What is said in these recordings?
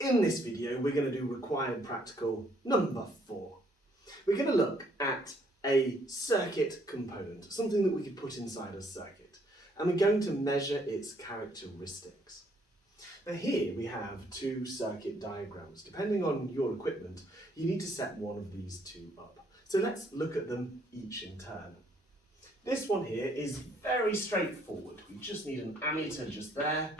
In this video, we're going to do required practical number 4. We're going to look at a circuit component, something that we could put inside a circuit, and we're going to measure its characteristics. Now here we have two circuit diagrams. Depending on your equipment, you need to set one of these two up. So let's look at them each in turn. This one here is very straightforward. We just need an ammeter just there,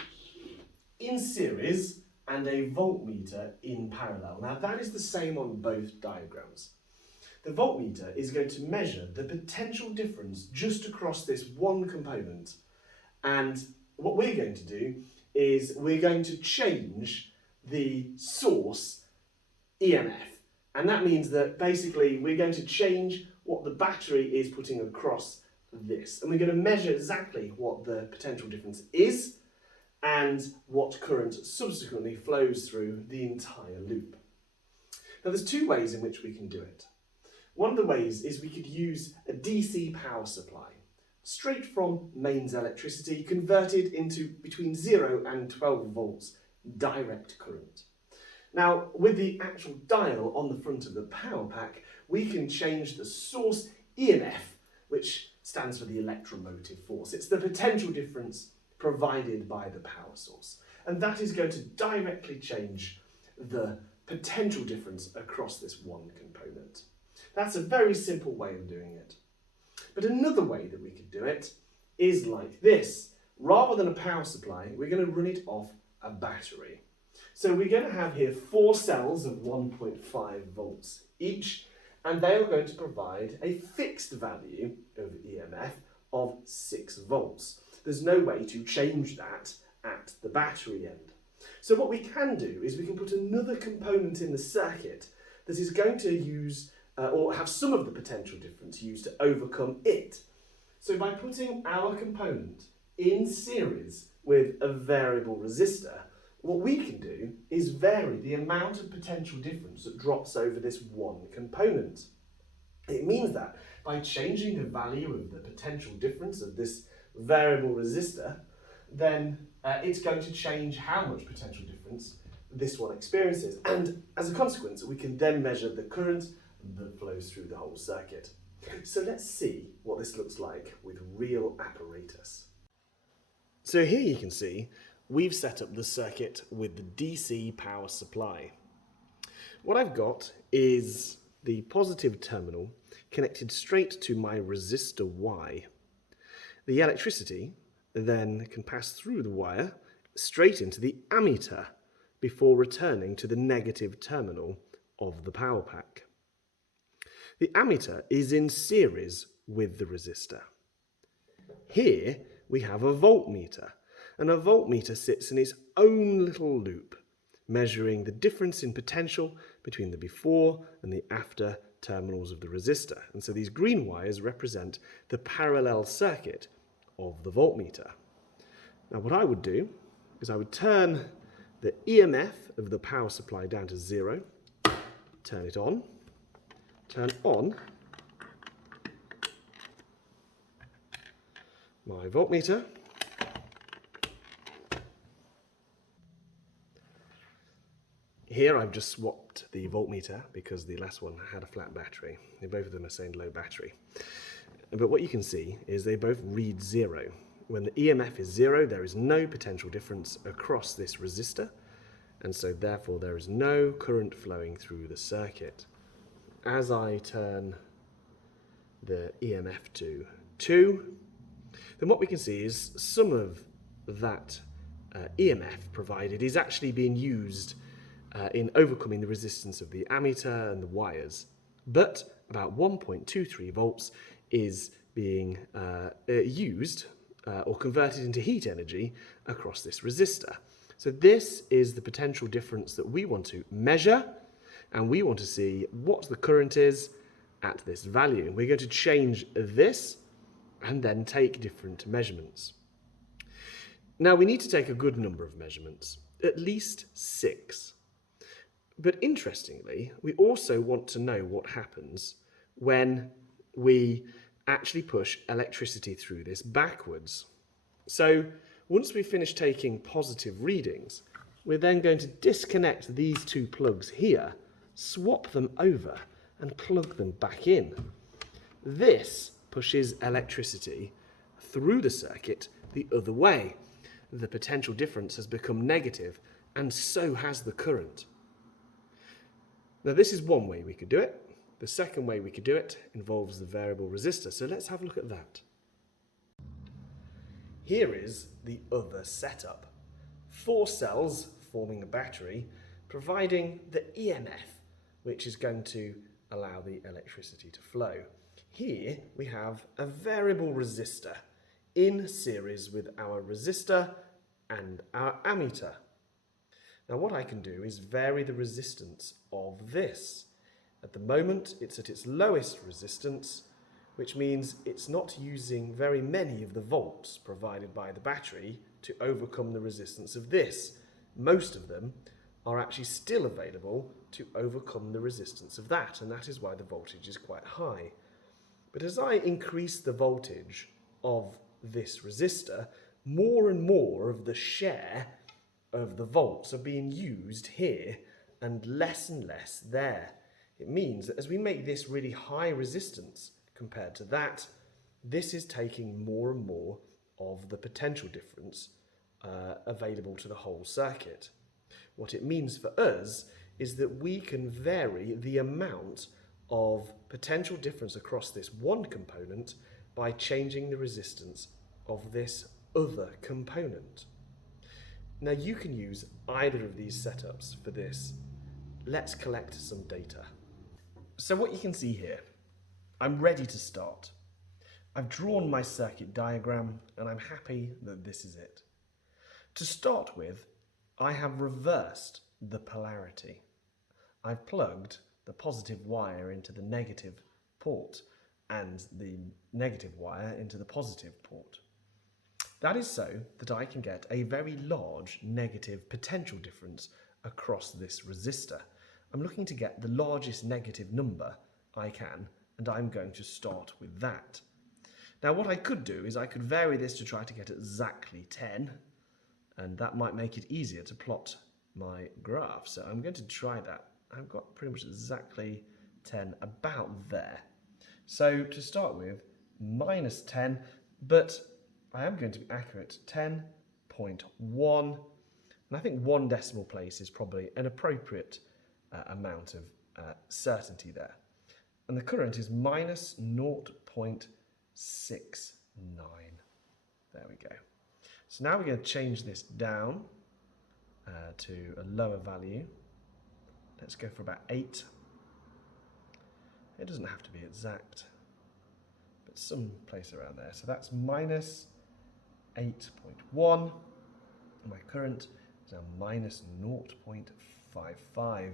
in series, and a voltmeter in parallel. Now that is the same on both diagrams. The voltmeter is going to measure the potential difference just across this one component. And what we're going to do is we're going to change the source EMF. And that means that basically we're going to change what the battery is putting across this. And we're going to measure exactly what the potential difference is and what current subsequently flows through the entire loop. Now there's two ways in which we can do it. One of the ways is we could use a DC power supply, straight from mains electricity, converted into between 0 and 12 volts direct current. Now with the actual dial on the front of the power pack, we can change the source EMF, which stands for the electromotive force. It's the potential difference provided by the power source. And that is going to directly change the potential difference across this one component. That's a very simple way of doing it. But another way that we could do it is like this. Rather than a power supply, we're going to run it off a battery. So we're going to have here 4 cells of 1.5 volts each, and they are going to provide a fixed value of EMF of 6 volts. There's no way to change that at the battery end. So what we can do is we can put another component in the circuit that is going to use or have some of the potential difference used to overcome it. So by putting our component in series with a variable resistor, what we can do is vary the amount of potential difference that drops over this one component. It means that by changing the value of the potential difference of this variable resistor, then it's going to change how much potential difference this one experiences. And as a consequence, we can then measure the current that flows through the whole circuit. So let's see what this looks like with real apparatus. So here you can see we've set up the circuit with the DC power supply. What I've got is the positive terminal connected straight to my resistor Y. The electricity then can pass through the wire straight into the ammeter before returning to the negative terminal of the power pack. The ammeter is in series with the resistor. Here we have a voltmeter, and a voltmeter sits in its own little loop, measuring the difference in potential between the before and the after terminals of the resistor. And so these green wires represent the parallel circuit of the voltmeter. Now what I would do is I would turn the EMF of the power supply down to 0, turn it on, turn on my voltmeter, here I've just swapped the voltmeter because the last one had a flat battery. Both of them are saying low battery. But what you can see is they both read 0. When the EMF is 0, there is no potential difference across this resistor, and so therefore there is no current flowing through the circuit. As I turn the EMF to 2, then what we can see is some of that EMF provided is actually being used in overcoming the resistance of the ammeter and the wires. But about 1.23 volts is being used or converted into heat energy across this resistor. So this is the potential difference that we want to measure, and we want to see what the current is at this value. We're going to change this and then take different measurements. Now we need to take a good number of measurements, at least 6. But interestingly, we also want to know what happens when we actually push electricity through this backwards. So once we finish taking positive readings, we're then going to disconnect these two plugs here, swap them over and plug them back in. This pushes electricity through the circuit the other way. The potential difference has become negative, and so has the current. Now this is one way we could do it. The second way we could do it involves the variable resistor, so let's have a look at that. Here is the other setup. 4 cells forming a battery, providing the EMF, which is going to allow the electricity to flow. Here we have a variable resistor in series with our resistor and our ammeter. Now what I can do is vary the resistance of this. At the moment it's at its lowest resistance, which means it's not using very many of the volts provided by the battery to overcome the resistance of this. Most of them are actually still available to overcome the resistance of that, and that is why the voltage is quite high. But as I increase the voltage of this resistor, more and more of the share of the volts are being used here and less there. It means that as we make this really high resistance compared to that, this is taking more and more of the potential difference available to the whole circuit. What it means for us is that we can vary the amount of potential difference across this one component by changing the resistance of this other component. Now you can use either of these setups for this. Let's collect some data. So what you can see here, I'm ready to start. I've drawn my circuit diagram and I'm happy that this is it. To start with, I have reversed the polarity. I've plugged the positive wire into the negative port and the negative wire into the positive port. That is so that I can get a very large negative potential difference across this resistor. I'm looking to get the largest negative number I can, and I'm going to start with that. Now what I could do is I could vary this to try to get exactly 10, and that might make it easier to plot my graph. So I'm going to try that. I've got pretty much exactly 10 about there. So to start with, minus 10, but I am going to be accurate, 10.1, and I think 1 decimal place is probably an appropriate amount of certainty there. And the current is minus 0.69. There we go. So now we're going to change this down to a lower value. Let's go for about 8. It doesn't have to be exact, but some place around there. So that's minus 8.1. And my current is now minus 0.55.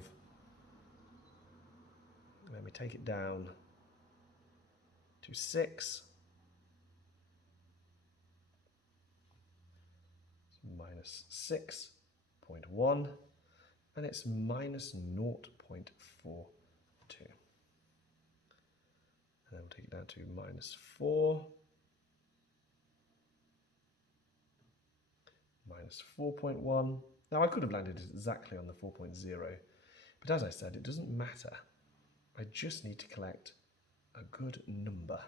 And then we take it down to 6. Minus 6.1, and it's minus 0.42. And then we'll take it down to minus 4, minus 4.1. Now I could have landed exactly on the 4.0, but as I said, it doesn't matter. I just need to collect a good number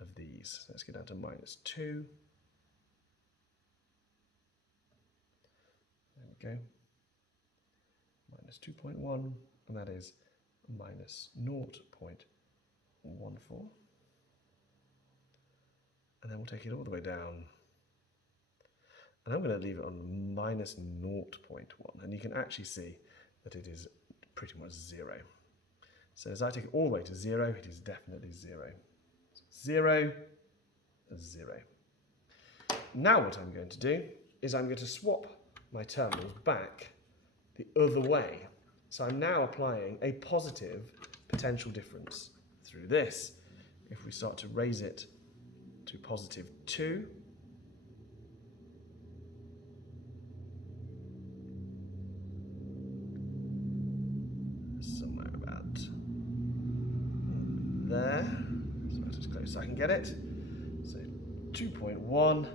of these. So let's get down to minus 2. There we go, minus 2.1, and that is minus 0.14. And then we'll take it all the way down. And I'm going to leave it on minus 0.1, and you can actually see that it is pretty much 0. So as I take it all the way to 0, it is definitely 0. So 0, 0. Now what I'm going to do is I'm going to swap my terminals back the other way. So I'm now applying a positive potential difference through this. If we start to raise it to positive 2, somewhere about there, so that's as close as I can get it. So 2.1,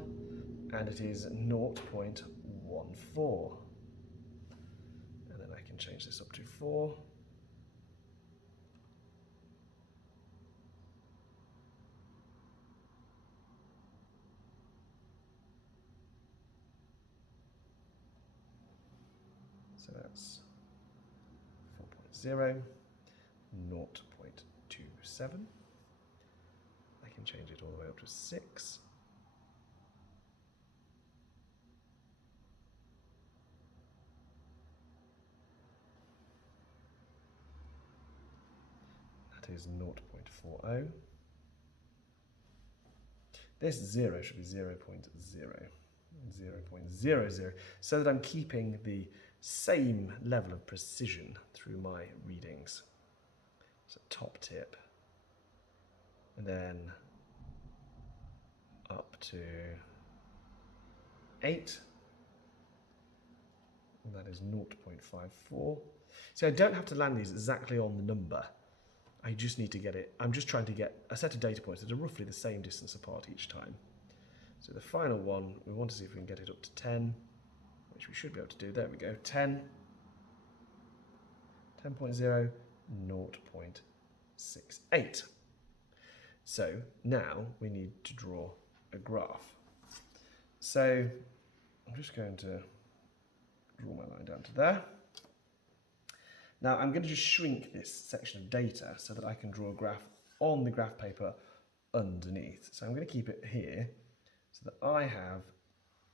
and it is 0.14. change this up to 4. So that's 4.0, 0.27. I can change it all the way up to 6. That is 0.40. This 0 should be 0.00, so that I'm keeping the same level of precision through my readings. So top tip, and then up to 8, and that is 0.54. So I don't have to land these exactly on the number. I just need to get it. I'm just trying to get a set of data points that are roughly the same distance apart each time. So the final one, we want to see if we can get it up to 10, which we should be able to do. There we go, 10, 10.0, 0.68. So now we need to draw a graph. So I'm just going to draw my line down to there. Now I'm going to just shrink this section of data so that I can draw a graph on the graph paper underneath. So I'm going to keep it here so that I have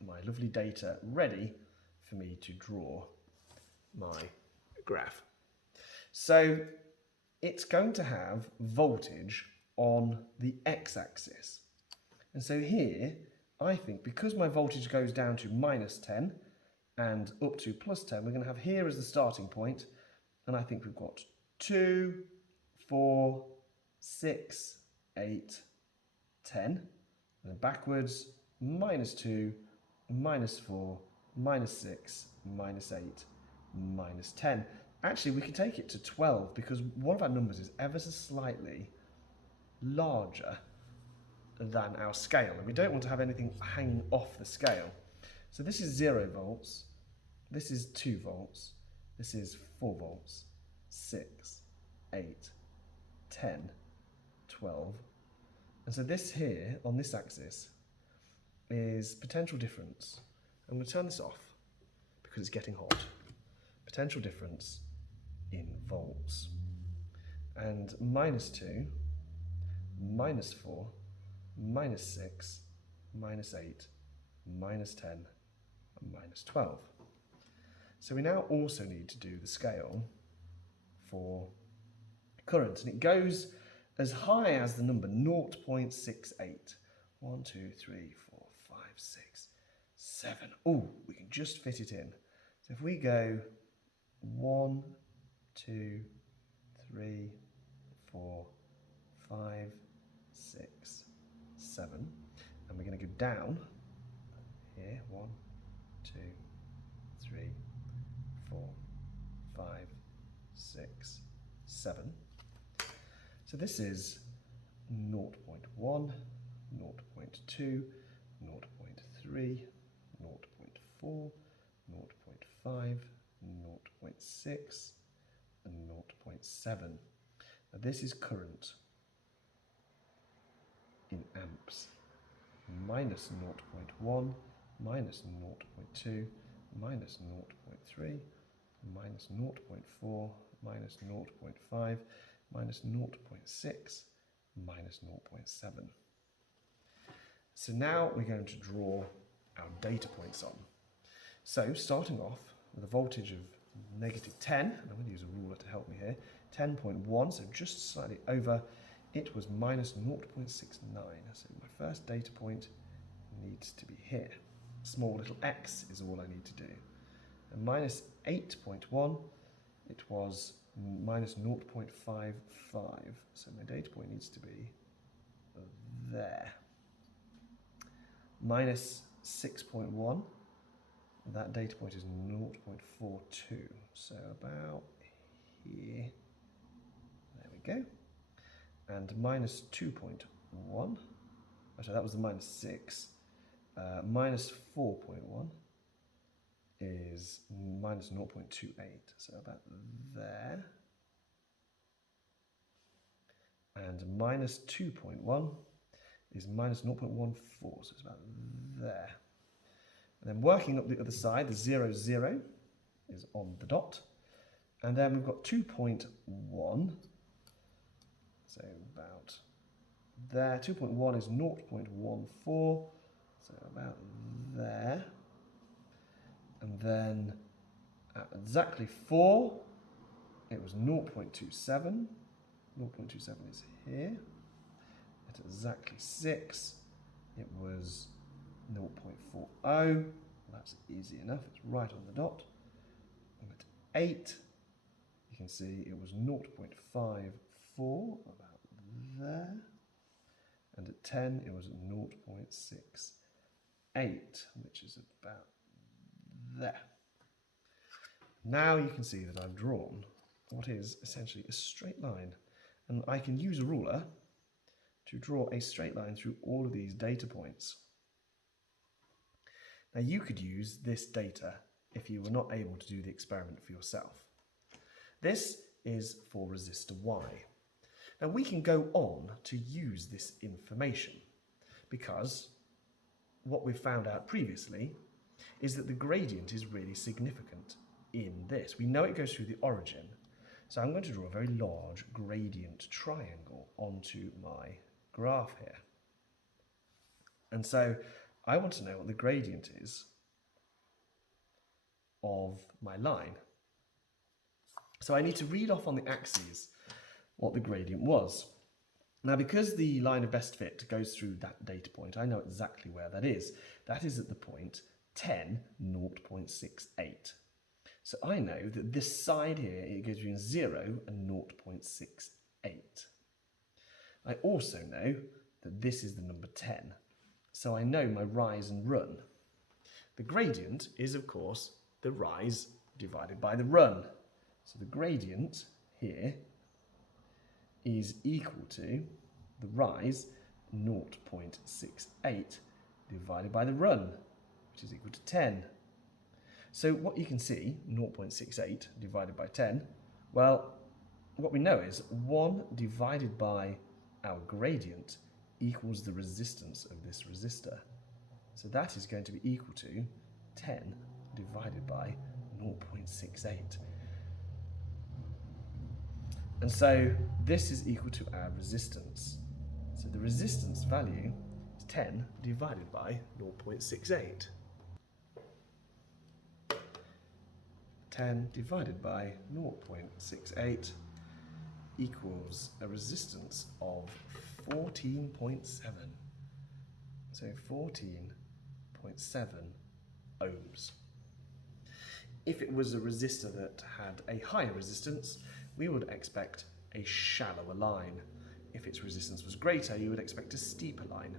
my lovely data ready for me to draw my graph. So it's going to have voltage on the x-axis. And so here, I think because my voltage goes down to -10 and up to +10, we're going to have here as the starting point. And I think we've got 2, 4, 6, 8, 10. And then backwards, -2, -4, -6, -8, -10. Actually, we could take it to 12 because one of our numbers is ever so slightly larger than our scale. And we don't want to have anything hanging off the scale. So this is 0 volts. This is 2 volts. This is 4 volts, 6, 8, 10, 12. And so this here, on this axis, is potential difference. I'm going to turn this off because it's getting hot. Potential difference in volts. And -2, -4, -6, -8, -10, and -12. So we now also need to do the scale for current, and it goes as high as the number 0.68. 1, 2, 3, 4, 5, 6, 7. Oh, we can just fit it in. So if we go 1, 2, 3, 4, 5, 6, 7, and we're going to go down here, 1, 2, 3, 4, 5, 6, 7. So this is 0.1, 0.2, 0.3, 0.4, 0.5, 0.6, and 0.7. Now this is current in amps. Minus 0.1, minus 0.2, minus 0.3, minus 0.4, minus 0.5, minus 0.6, minus 0.7. So now we're going to draw our data points on. So starting off with a voltage of -10, and I'm going to use a ruler to help me here, 10.1, so just slightly over, it was minus 0.69. So my first data point needs to be here. Small little x is all I need to do. And minus 8.1, it was minus 0.55. So my data point needs to be there. Minus 6.1, that data point is 0.42. So about here. There we go. And minus 2.1, actually that was the minus 6. Minus 4.1, is minus 0.28, so about there. And minus 2.1 is minus 0.14, so it's about there. And then working up the other side, the 0, 0 is on the dot. And then we've got 2.1, so about there. 2.1 is 0.14, so about there. And then at exactly 4, it was 0.27. 0.27 is here. At exactly 6, it was 0.40. That's easy enough, it's right on the dot. And at 8, you can see it was 0.54, about there. And at 10, it was 0.68, which is about there. Now you can see that I've drawn what is essentially a straight line. And I can use a ruler to draw a straight line through all of these data points. Now you could use this data if you were not able to do the experiment for yourself. This is for resistor Y. Now we can go on to use this information because what we've found out previously is that the gradient is really significant in this. We know it goes through the origin, so I'm going to draw a very large gradient triangle onto my graph here. And so I want to know what the gradient is of my line. So I need to read off on the axes what the gradient was. Now, because the line of best fit goes through that data point, I know exactly where that is. That is at the point 10, 0.68. So I know that this side here, it goes between 0 and 0.68. I also know that this is the number 10. So I know my rise and run. The gradient is, of course, the rise divided by the run. So the gradient here is equal to the rise 0.68 divided by the run, which is equal to 10. So what you can see, 0.68 divided by 10, well, what we know is 1 divided by our gradient equals the resistance of this resistor. So that is going to be equal to 10 divided by 0.68. And so this is equal to our resistance. So the resistance value is 10 divided by 0.68. 10 divided by 0.68 equals a resistance of 14.7. So 14.7 ohms. If it was a resistor that had a higher resistance, we would expect a shallower line. If its resistance was greater, you would expect a steeper line.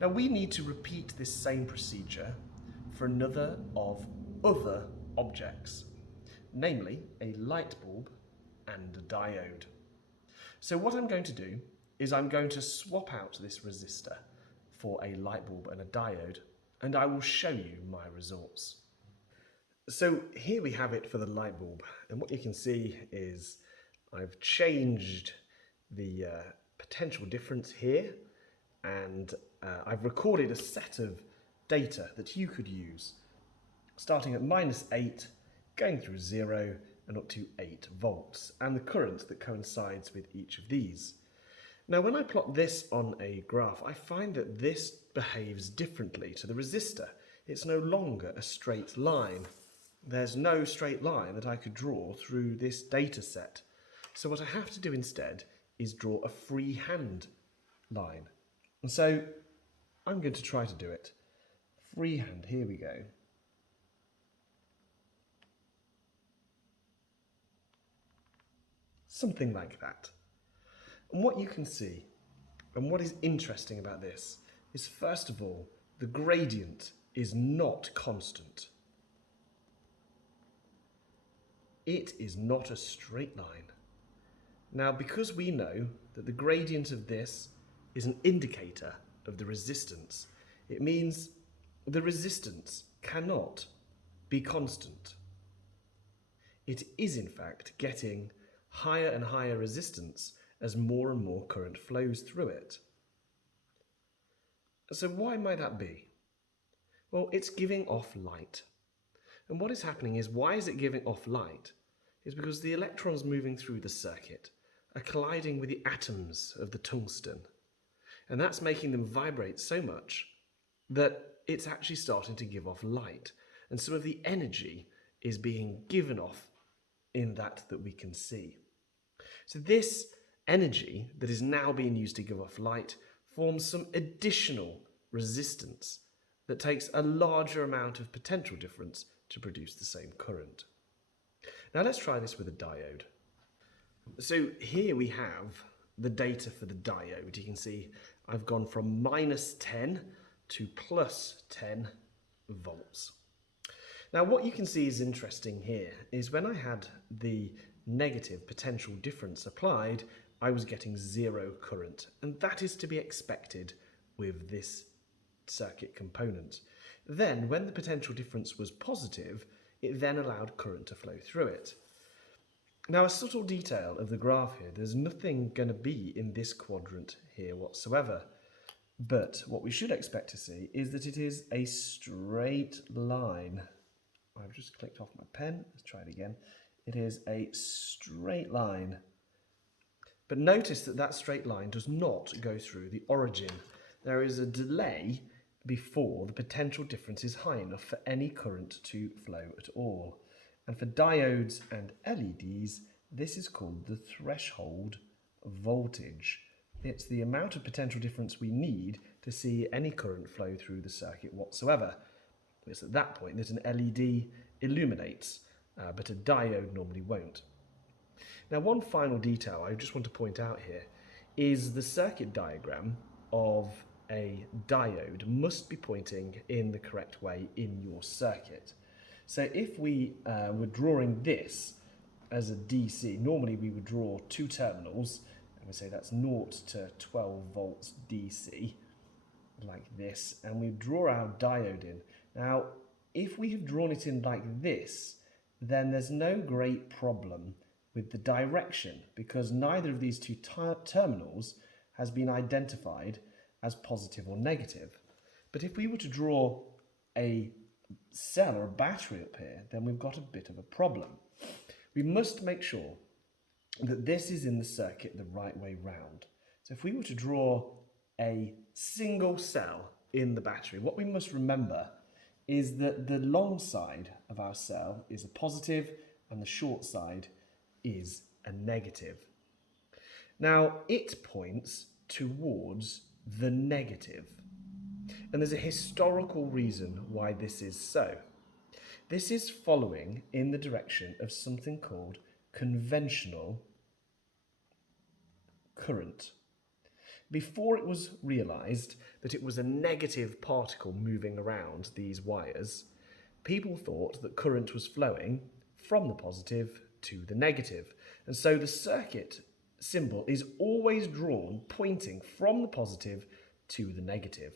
Now we need to repeat this same procedure for another of other objects, namely a light bulb and a diode. So what I'm going to do is I'm going to swap out this resistor for a light bulb and a diode, and I will show you my results. So here we have it for the light bulb, and what you can see is I've changed the potential difference here, and I've recorded a set of data that you could use, starting at -8, going through 0 and up to 8 volts, and the current that coincides with each of these. Now when I plot this on a graph, I find that this behaves differently to the resistor. It's no longer a straight line. There's no straight line that I could draw through this data set. So what I have to do instead is draw a freehand line. And so I'm going to try to do it. Freehand, here we go. Something like that. And what you can see, and what is interesting about this, is first of all, the gradient is not constant. It is not a straight line. Now, because we know that the gradient of this is an indicator of the resistance, it means the resistance cannot be constant. It is in fact getting higher and higher resistance as more and more current flows through it. So why might that be? Well, it's giving off light. And what is happening is, why is it giving off light? It's because the electrons moving through the circuit are colliding with the atoms of the tungsten. And that's making them vibrate so much that it's actually starting to give off light. And some of the energy is being given off in that we can see. So this energy that is now being used to give off light forms some additional resistance that takes a larger amount of potential difference to produce the same current. Now let's try this with a diode. So here we have the data for the diode. You can see I've gone from -10 to +10 volts. Now what you can see is interesting here is when I had the negative potential difference applied, I was getting 0 current, and that is to be expected with this circuit component. Then when the potential difference was positive, it then allowed current to flow through it. Now a subtle detail of the graph here, there's nothing going to be in this quadrant here whatsoever. But what we should expect to see is that it is a straight line. I've just clicked off my pen. Let's try it again. It is a straight line. But notice that that straight line does not go through the origin. There is a delay before the potential difference is high enough for any current to flow at all. And for diodes and LEDs, this is called the threshold voltage. It's the amount of potential difference we need to see any current flow through the circuit whatsoever. It's at that point that an LED illuminates, but a diode normally won't. Now one final detail I just want to point out here is the circuit diagram of a diode must be pointing in the correct way in your circuit. So if we were drawing this as a DC, normally we would draw 2 terminals, and we say that's 0 to 12 volts DC, like this, and we draw our diode in. Now, if we have drawn it in like this, then there's no great problem with the direction, because neither of these 2 terminals has been identified as positive or negative. But if we were to draw a cell or a battery up here, then we've got a bit of a problem. We must make sure that this is in the circuit the right way round. So if we were to draw a single cell in the battery, what we must remember is that the long side of our cell is a positive and the short side is a negative. Now it points towards the negative. And there's a historical reason why this is so. This is following in the direction of something called conventional current. Before it was realised that it was a negative particle moving around these wires, people thought that current was flowing from the positive to the negative. And so the circuit symbol is always drawn pointing from the positive to the negative.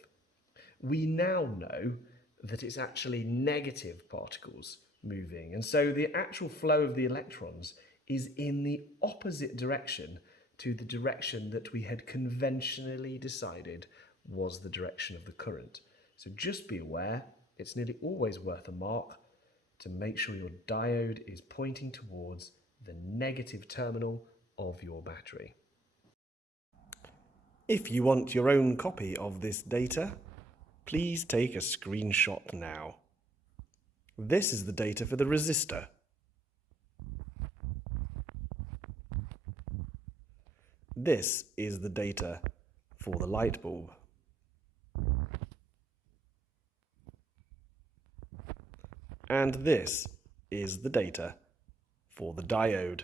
We now know that it's actually negative particles moving, and so the actual flow of the electrons is in the opposite direction to the direction that we had conventionally decided was the direction of the current. So just be aware, it's nearly always worth a mark to make sure your diode is pointing towards the negative terminal of your battery. If you want your own copy of this data, please take a screenshot now. This is the data for the resistor. This is the data for the light bulb. And this is the data for the diode.